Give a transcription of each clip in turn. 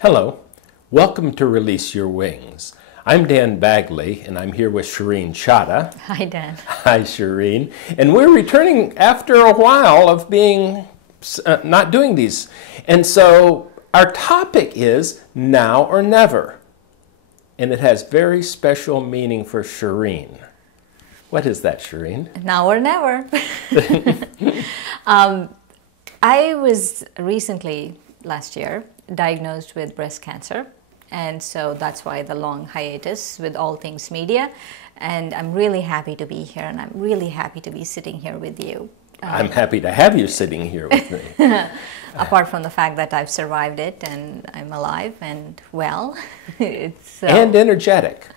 Hello, welcome to Release Your Wings. I'm Dan Bagley, and I'm here with Shireen Chadha. Hi, Dan. Hi, Shireen. And we're returning after a while of being not doing these. And so our topic is now or never. And it has very special meaning for Shireen. What is that, Shireen? Now or never. I was recently, last year, diagnosed with breast cancer, and so that's why the long hiatus with all things media. And I'm really happy to be here, and I'm really happy to be sitting here with you. I'm happy to have you sitting here with me. Apart from the fact that I've survived it and I'm alive and well. And energetic.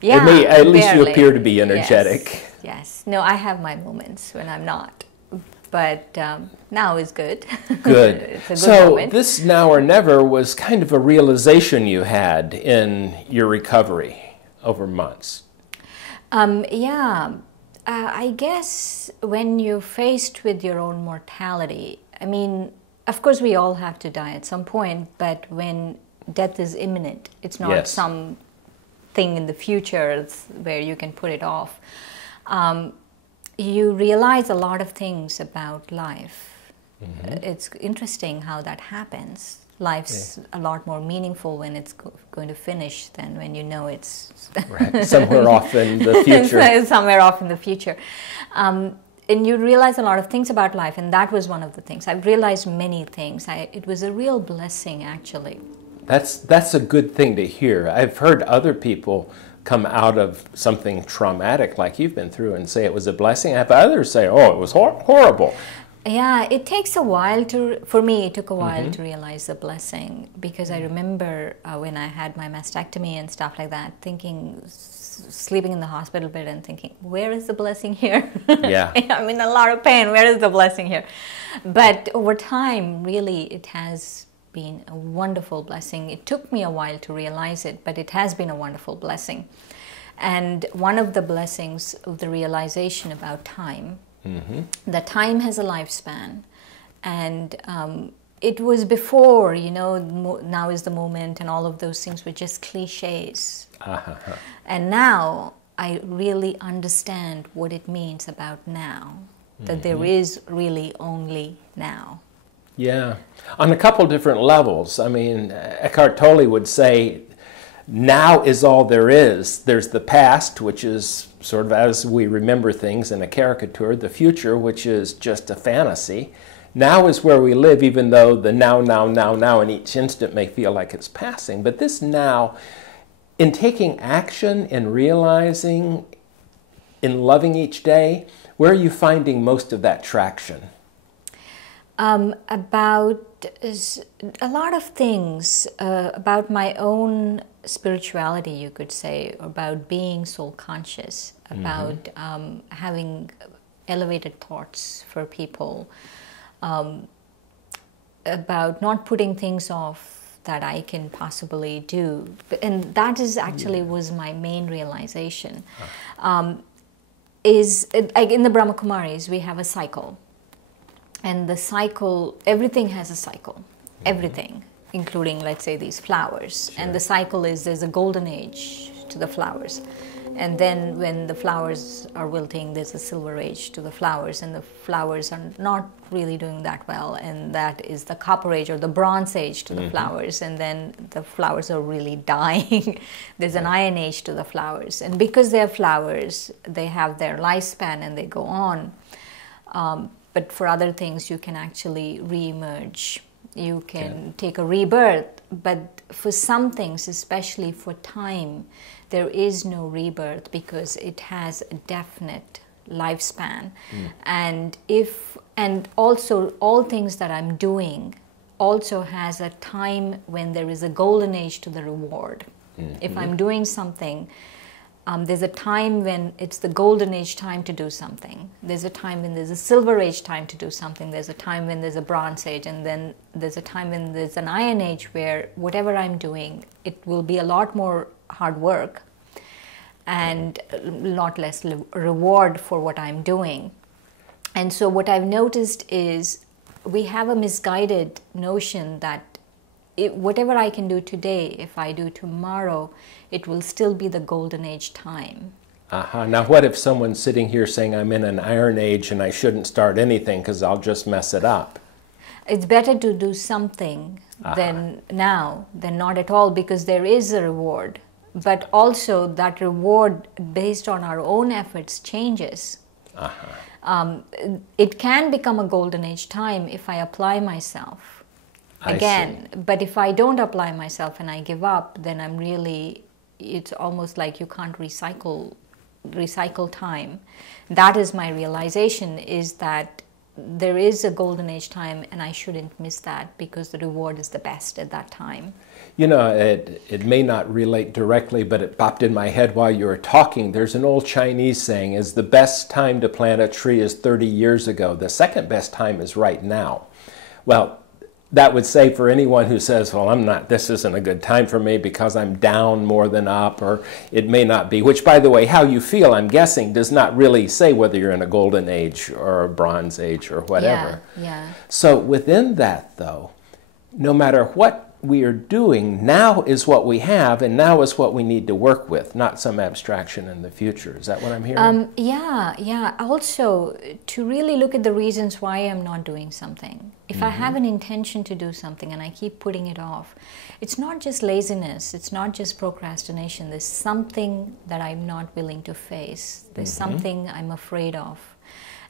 Yeah, at least you barely. appear to be energetic. Yes. No, I have my moments when I'm not. But now is good. Good. It's a good so moment. This now or never was kind of a realization you had in your recovery over months. I guess when you're faced with your own mortality, I mean, of course we all have to die at some point, but when death is imminent, it's not Yes. some thing in the future where you can put it off. You realize a lot of things about life. Mm-hmm. It's interesting how that happens. Life's a lot more meaningful when it's going to finish than when you know it's Right. Somewhere off in the future. Somewhere off in the future. And you realize a lot of things about life, and that was one of the things. I've realized many things. It was a real blessing, actually. That's a good thing to hear. I've heard other people come out of something traumatic like you've been through and say it was a blessing. I have others say, oh, it was horrible. Yeah, it takes a while for me, it took a while to realize the blessing, because I remember when I had my mastectomy and stuff like that, thinking, sleeping in the hospital bed and thinking, where is the blessing here? Yeah. I'm in a lot of pain, where is the blessing here? But over time, really, it has been a wonderful blessing. It took me a while to realize it, but it has been a wonderful blessing. And one of the blessings of the realization about time, that time has a lifespan, and it was before, now is the moment, and all of those things were just cliches. And now I really understand what it means about now, that there is really only now. Yeah, on a couple different levels. I mean, Eckhart Tolle would say, now is all there is. There's the past, which is sort of as we remember things in a caricature, the future, which is just a fantasy. Now is where we live, even though the now in each instant may feel like it's passing. But this now, in taking action, in realizing, in loving each day, where are you finding most of that traction? About a lot of things, about my own spirituality, you could say, about being soul conscious, about having elevated thoughts for people, about not putting things off that I can possibly do. And that is actually was my main realization. Is like in the Brahma Kumaris, we have a cycle. And the cycle, everything has a cycle, everything, including, let's say, these flowers. Sure. And the cycle is there's a golden age to the flowers. And then when the flowers are wilting, there's a silver age to the flowers, and the flowers are not really doing that well. And that is the copper age or the bronze age to the flowers. And then the flowers are really dying. There's an iron age to the flowers. And because they're flowers, they have their lifespan and they go on. But for other things, you can actually re-emerge. You can take a rebirth. But for some things, especially for time, there is no rebirth because it has a definite lifespan. And also all things that I'm doing also has a time when there is a golden age to the reward. If I'm doing something, there's a time when it's the golden age time to do something. There's a time when there's a silver age time to do something. There's a time when there's a bronze age. And then there's a time when there's an iron age where whatever I'm doing, it will be a lot more hard work and a lot less reward for what I'm doing. And so what I've noticed is we have a misguided notion that whatever I can do today, if I do tomorrow, it will still be the golden age time. Now, what if someone's sitting here saying I'm in an iron age and I shouldn't start anything because I'll just mess it up? It's better to do something than not at all, because there is a reward. But also that reward based on our own efforts changes. It can become a golden age time if I apply myself. Again, but if I don't apply myself and I give up, then it's almost like you can't recycle time. That is my realization, is that there is a golden age time and I shouldn't miss that, because the reward is the best at that time. You know, it may not relate directly, but it popped in my head while you were talking. There's an old Chinese saying, is the best time to plant a tree is 30 years ago. The second best time is right now. Well, that would say for anyone who says, well, this isn't a good time for me because I'm down more than up, or it may not be, which, by the way, how you feel, I'm guessing, does not really say whether you're in a golden age or a bronze age or whatever. Yeah. So within that, though, no matter what we are doing, now is what we have, and now is what we need to work with, not some abstraction in the future. Is that what I'm hearing? Yeah. Also, to really look at the reasons why I'm not doing something. If I have an intention to do something and I keep putting it off, it's not just laziness, it's not just procrastination. There's something that I'm not willing to face. There's something I'm afraid of.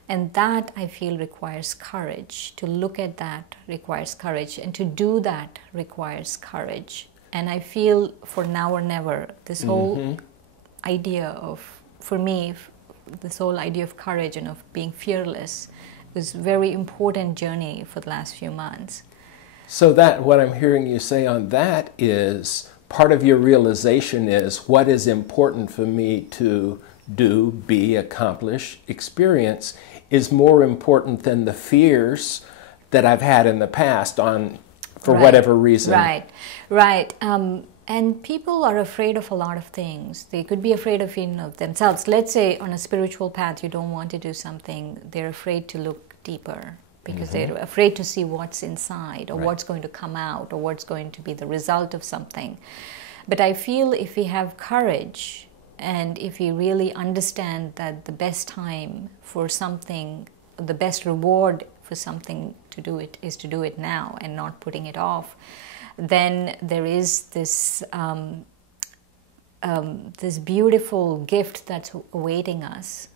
And that, I feel, requires courage. To look at that requires courage, and to do that requires courage. And I feel, for now or never, this whole idea of, for me, this whole idea of courage and of being fearless was a very important journey for the last few months. So that, what I'm hearing you say on that is, part of your realization is, what is important for me to do, be, accomplish, experience, is more important than the fears that I've had in the past for whatever reason. Right. And people are afraid of a lot of things. They could be afraid of themselves. Let's say on a spiritual path you don't want to do something. They're afraid to look deeper because they're afraid to see what's inside, or what's going to come out, or what's going to be the result of something. But I feel if we have courage, and if we really understand that the best time for something, the best reward for something to do it is to do it now and not putting it off, then there is this this beautiful gift that's awaiting us.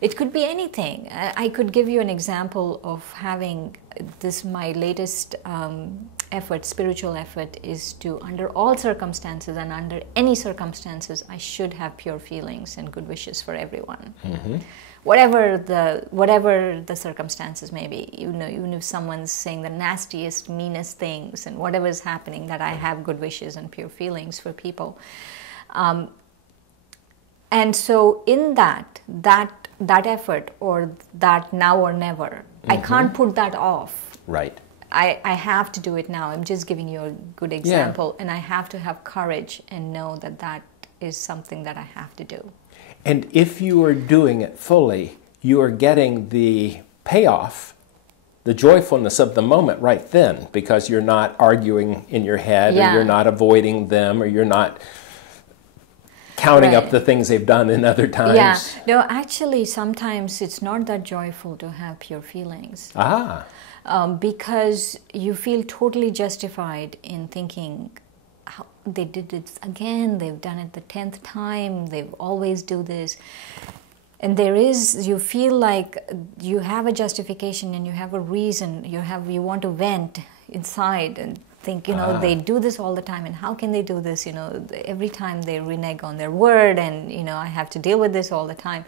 It could be anything. I could give you an example of having this. My latest spiritual effort, is to, under all circumstances and under any circumstances, I should have pure feelings and good wishes for everyone. Whatever the circumstances may be, even if someone's saying the nastiest, meanest things, and whatever is happening, that I have good wishes and pure feelings for people. And so in that effort, or that now or never, I can't put that off. Right. I have to do it now. I'm just giving you a good example. And I have to have courage and know that that is something that I have to do. And if you are doing it fully, you are getting the payoff, the joyfulness of the moment right then, because you're not arguing in your head, or you're not avoiding them, or you're not counting up the things they've done in other times. Yeah. No, actually, sometimes it's not that joyful to have pure feelings. Because you feel totally justified in thinking, they did it again, they've done it the 10th time, they've always do this. And you feel like you have a justification and you have a reason, you want to vent inside and think, they do this all the time, and how can they do this? Every time they renege on their word, and I have to deal with this all the time.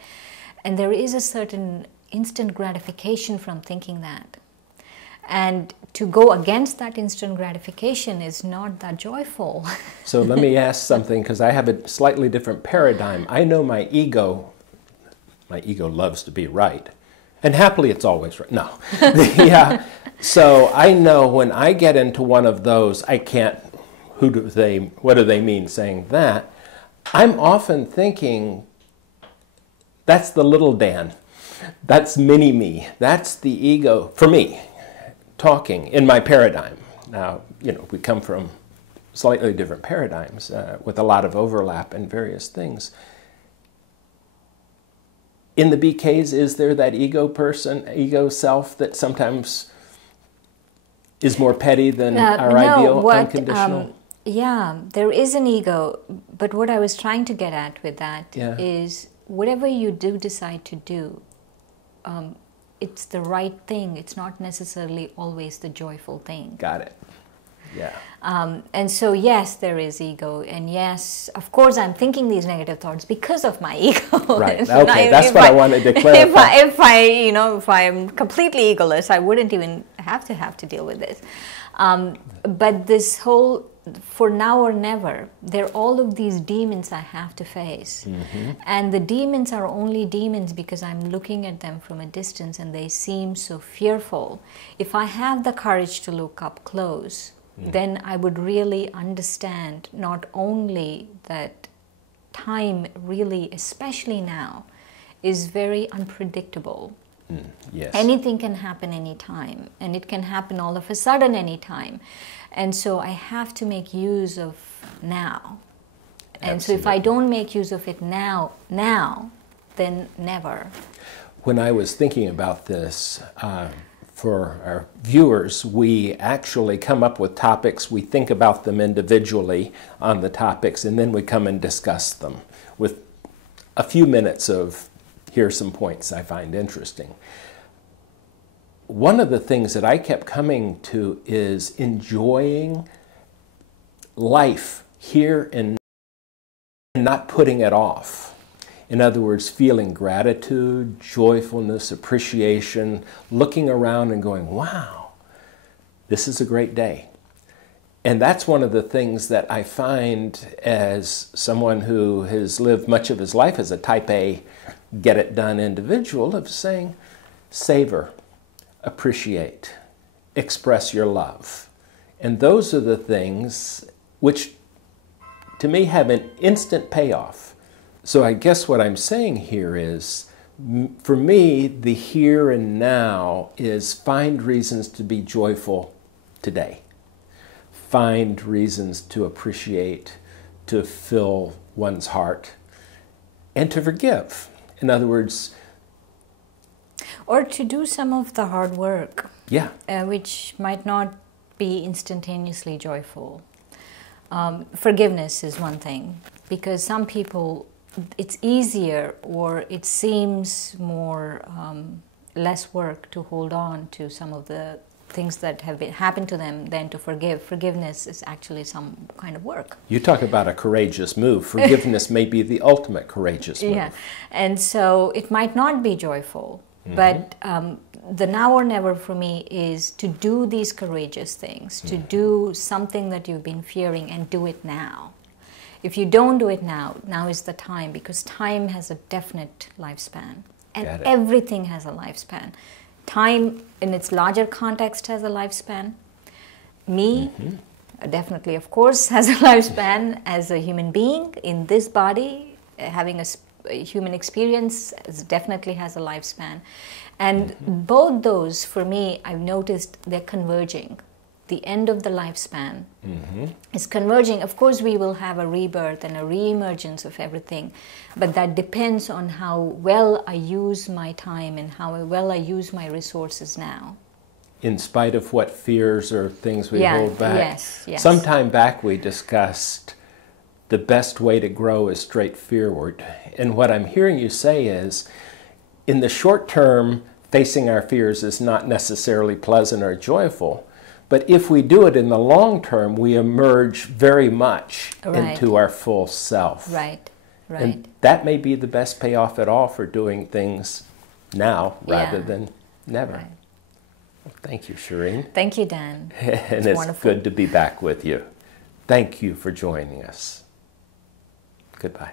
And there is a certain instant gratification from thinking that. And to go against that instant gratification is not that joyful. So let me ask something, because I have a slightly different paradigm. I know my ego loves to be right. And happily it's always right. No. So I know when I get into one of those, I can't, what do they mean saying that? I'm often thinking, that's the little Dan. That's mini-me. That's the ego, for me, talking in my paradigm. Now, you know, we come from slightly different paradigms with a lot of overlap in various things. In the BKs, is there that ego self that sometimes is more petty than our ideal unconditional? Yeah, there is an ego, but what I was trying to get at with that is whatever you do decide to do, it's the right thing. It's not necessarily always the joyful thing. Got it. Yeah. And so, yes, there is ego. And yes, of course, I'm thinking these negative thoughts because of my ego. Right. Okay, that's what I wanted to clarify. If I'm completely egoless, I wouldn't even have to deal with this. But this whole, for now or never, there are all of these demons I have to face. Mm-hmm. And the demons are only demons because I'm looking at them from a distance and they seem so fearful. If I have the courage to look up close, then I would really understand not only that time really, especially now, is very unpredictable. Yes. Anything can happen anytime, and it can happen all of a sudden anytime. And so I have to make use of now. And Absolutely. so if I don't make use of it now, then never. When I was thinking about this, for our viewers, we actually come up with topics, we think about them individually on the topics, and then we come and discuss them with a few minutes of, here's some points I find interesting. One of the things that I kept coming to is enjoying life here and not putting it off. In other words, feeling gratitude, joyfulness, appreciation, looking around and going, wow, this is a great day. And that's one of the things that I find as someone who has lived much of his life as a type A, get it done individual, of saying, savor, appreciate, express your love. And those are the things which, to me, have an instant payoff. So I guess what I'm saying here is, for me, the here and now is find reasons to be joyful today. Find reasons to appreciate, to fill one's heart, and to forgive. In other words, or to do some of the hard work, yeah, which might not be instantaneously joyful. Forgiveness is one thing, because some people, it's easier or it seems more less work to hold on to some of the things that have happened to them than to forgive. Forgiveness is actually some kind of work. You talk about a courageous move. Forgiveness may be the ultimate courageous move. Yeah, and so it might not be joyful, but the now or never for me is to do these courageous things, to do something that you've been fearing and do it now. If you don't do it now, now is the time, because time has a definite lifespan. And everything has a lifespan. Time in its larger context has a lifespan. Me, definitely, of course, has a lifespan as a human being in this body. Having a human experience definitely has a lifespan. And both those, for me, I've noticed they're converging. The end of the lifespan is converging. Of course, we will have a rebirth and a re-emergence of everything, but that depends on how well I use my time and how well I use my resources now. In spite of what fears or things we hold back. Yes. Some time back we discussed the best way to grow is straight fearward. And what I'm hearing you say is, in the short term, facing our fears is not necessarily pleasant or joyful. But if we do it in the long term, we emerge very much into our full self. Right. And that may be the best payoff at all for doing things now rather than never. Right. Well, thank you, Shireen. Thank you, Dan. And it's wonderful. Good to be back with you. Thank you for joining us. Goodbye.